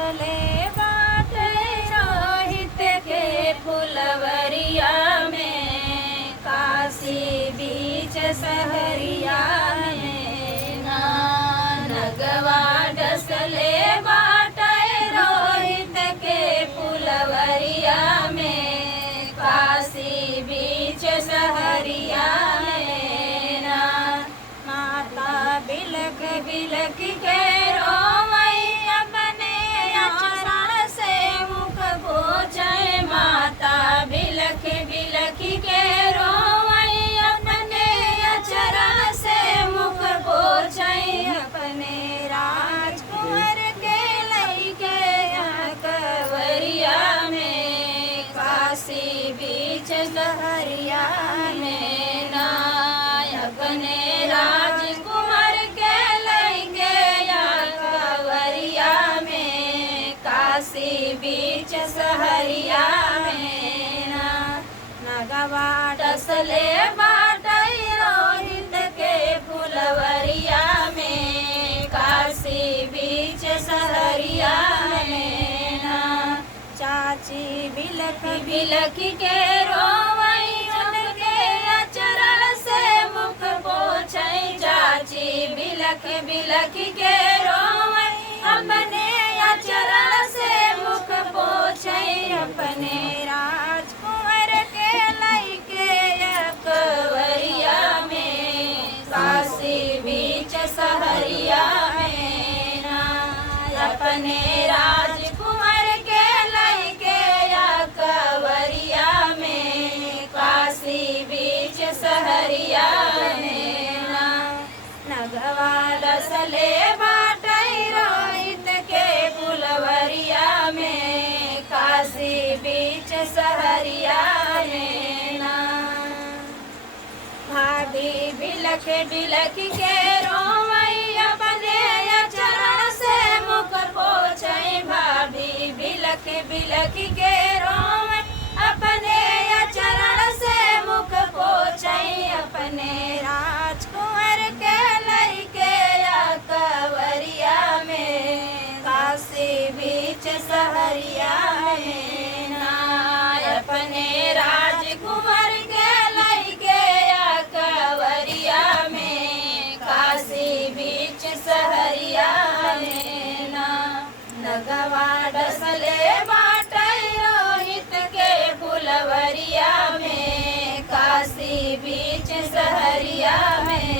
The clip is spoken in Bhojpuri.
डसले बाटे रोहित के फुलवरिया में, काशी बीच सहरिया में ना। नगवा डसले बाटे रोहित के फुलवरिया में, काशी बीच सहरिया में ना। माता बिलख बिलख के रोवई अपने अचरण से मुख पोछे। माता बिलख बिलख के रोवई अपने अचरण से मुख पोछे। अपने राजकुंवर के लइके कवरिया में, काशी बीच सहरिया में ना। अपने राजकुमार के लइके कवरिया में, काशी बीच सहरिया में ना। नगवा डसले बाटे रोहित के फुलवरिया में, काशी बीच सहरिया में ना। चाची बिलख बिलख के रोवई उनके अचरण से मुख पोछे। चाची बिलख बिलख के रोवई अपने अचरण से मुख पोछे। अपने राजकुंवर के लइके कवरिया में, काशी बीच सहरिया में ना। अपने राजकुमार के लइके कवरिया में, काशी बीच सहरिया में ना। नगवा डसले बाटे रोहित के फुलवरिया में, काशी बीच सहरिया में ना। भाभी बिलख बिलख के रोवई अपने अचरण से मुख पोछे। भाभी बिलख बिलख के रोवई अपने अचरण से मुख पोछे। अपने राजकुंवर के लइके कवरिया में, काशी बीच सहरिया में ना। अपने राजकुमार के लइके कवरिया में, काशी बीच सहरिया में ना। नगवा डसले बाटे रोहित के फुलवरिया में, काशी बीच सहरिया में